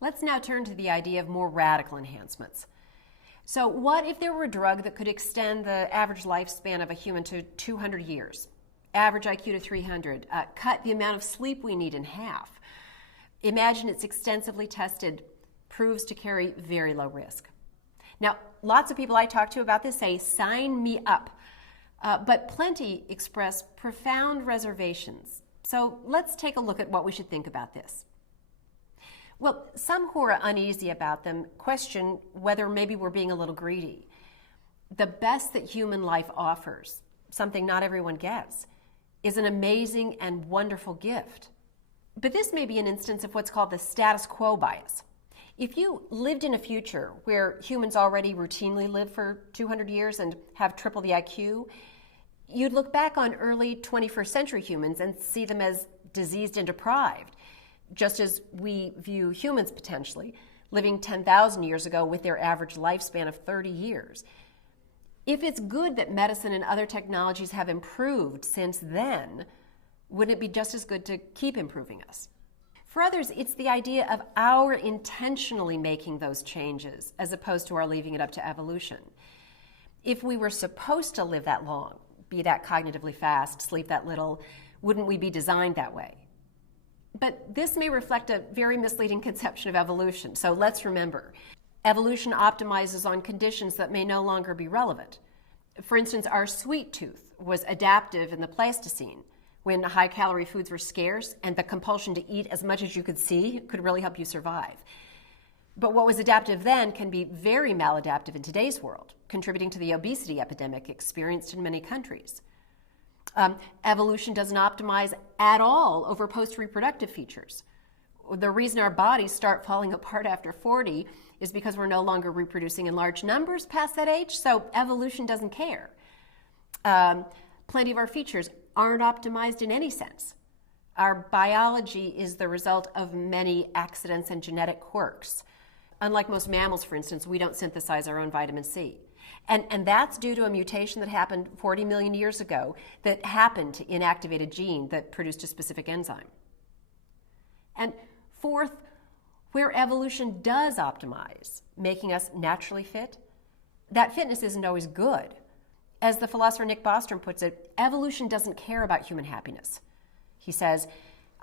Let's now turn to the idea of more radical enhancements. So what if there were a drug that could extend the average lifespan of a human to 200 years, average IQ to 300, cut the amount of sleep we need in half? Imagine it's extensively tested, proves to carry very low risk. Now, lots of people I talk to about this say, sign me up. But plenty express profound reservations. So let's take a look at what we should think about this. Well, some who are uneasy about them question whether maybe we're being a little greedy. The best that human life offers, something not everyone gets, is an amazing and wonderful gift. But this may be an instance of what's called the status quo bias. If you lived in a future where humans already routinely live for 200 years and have triple the IQ, you'd look back on early 21st century humans and see them as diseased and deprived, just as we view humans potentially living 10,000 years ago with their average lifespan of 30 years. If it's good that medicine and other technologies have improved since then, wouldn't it be just as good to keep improving us? For others, it's the idea of our intentionally making those changes as opposed to our leaving it up to evolution. If we were supposed to live that long, be that cognitively fast, sleep that little, wouldn't we be designed that way? But this may reflect a very misleading conception of evolution. So let's remember, evolution optimizes on conditions that may no longer be relevant. For instance, our sweet tooth was adaptive in the Pleistocene, when high-calorie foods were scarce and the compulsion to eat as much as you could see could really help you survive. But what was adaptive then can be very maladaptive in today's world, contributing to the obesity epidemic experienced in many countries. Evolution doesn't optimize at all over post-reproductive features. The reason our bodies start falling apart after 40 is because we're no longer reproducing in large numbers past that age, so evolution doesn't care. Plenty of our features aren't optimized in any sense. Our biology is the result of many accidents and genetic quirks. Unlike most mammals, for instance, we don't synthesize our own vitamin C. And that's due to a mutation that happened 40 million years ago that happened to inactivate a gene that produced a specific enzyme. And fourth, where evolution does optimize, making us naturally fit, that fitness isn't always good. As the philosopher Nick Bostrom puts it, evolution doesn't care about human happiness. He says,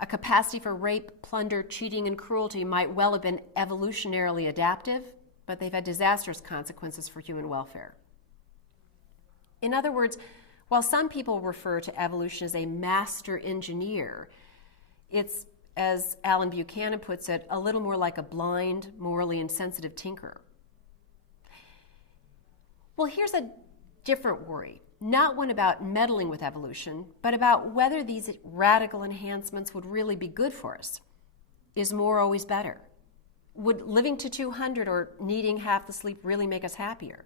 a capacity for rape, plunder, cheating, and cruelty might well have been evolutionarily adaptive, but they've had disastrous consequences for human welfare. In other words, while some people refer to evolution as a master engineer, it's, as Alan Buchanan puts it, a little more like a blind, morally insensitive tinkerer. Well, here's a different worry, not one about meddling with evolution, but about whether these radical enhancements would really be good for us. Is more always better? Would living to 200 or needing half the sleep really make us happier?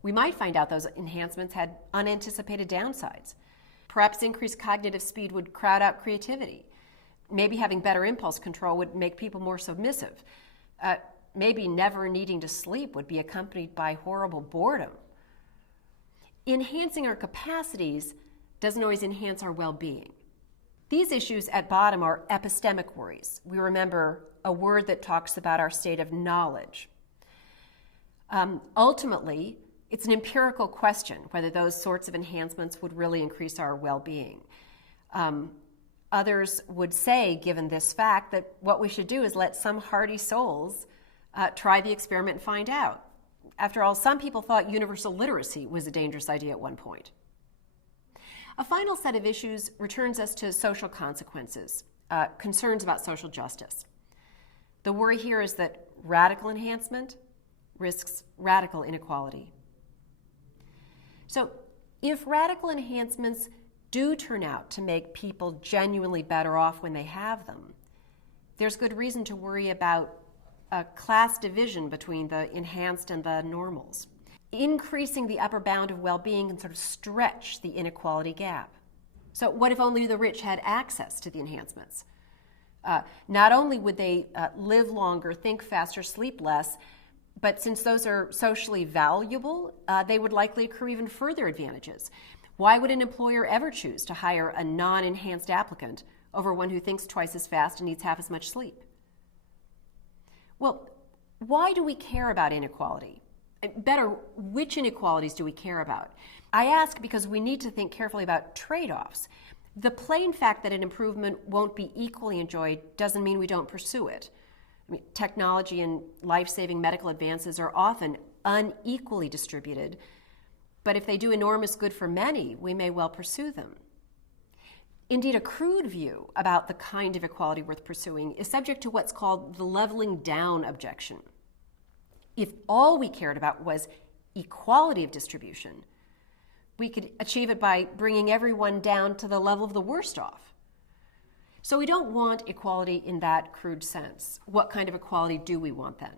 We might find out those enhancements had unanticipated downsides. Perhaps increased cognitive speed would crowd out creativity. Maybe having better impulse control would make people more submissive. Maybe never needing to sleep would be accompanied by horrible boredom. Enhancing our capacities doesn't always enhance our well-being. These issues at bottom are epistemic worries. We remember a word that talks about our state of knowledge. Ultimately, it's an empirical question whether those sorts of enhancements would really increase our well-being. Others would say, given this fact, that what we should do is let some hardy souls try the experiment and find out. After all, some people thought universal literacy was a dangerous idea at one point. A final set of issues returns us to social consequences, concerns about social justice. The worry here is that radical enhancement risks radical inequality. So if radical enhancements do turn out to make people genuinely better off when they have them, there's good reason to worry about a class division between the enhanced and the normals. Increasing the upper bound of well-being can sort of stretch the inequality gap. So what if only the rich had access to the enhancements? Not only would they live longer, think faster, sleep less, but since those are socially valuable, they would likely accrue even further advantages. Why would an employer ever choose to hire a non-enhanced applicant over one who thinks twice as fast and needs half as much sleep? Well, why do we care about inequality? Better, which inequalities do we care about? I ask because we need to think carefully about trade-offs. The plain fact that an improvement won't be equally enjoyed doesn't mean we don't pursue it. Technology and life-saving medical advances are often unequally distributed, but if they do enormous good for many, we may well pursue them. Indeed, a crude view about the kind of equality worth pursuing is subject to what's called the leveling down objection. If all we cared about was equality of distribution, we could achieve it by bringing everyone down to the level of the worst off. So we don't want equality in that crude sense. What kind of equality do we want then?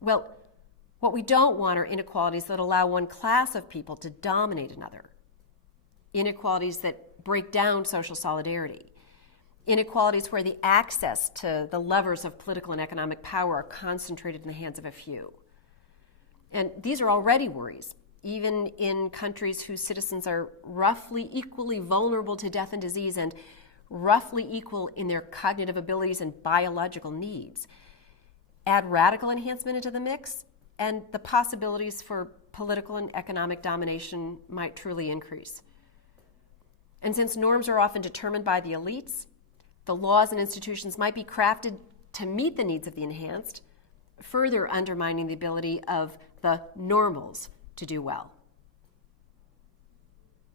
Well, what we don't want are inequalities that allow one class of people to dominate another. Inequalities that break down social solidarity. Inequalities where the access to the levers of political and economic power are concentrated in the hands of a few. And these are already worries, even in countries whose citizens are roughly equally vulnerable to death and disease and roughly equal in their cognitive abilities and biological needs. Add radical enhancement into the mix, and the possibilities for political and economic domination might truly increase. And since norms are often determined by the elites, the laws and institutions might be crafted to meet the needs of the enhanced, further undermining the ability of the normals to do well.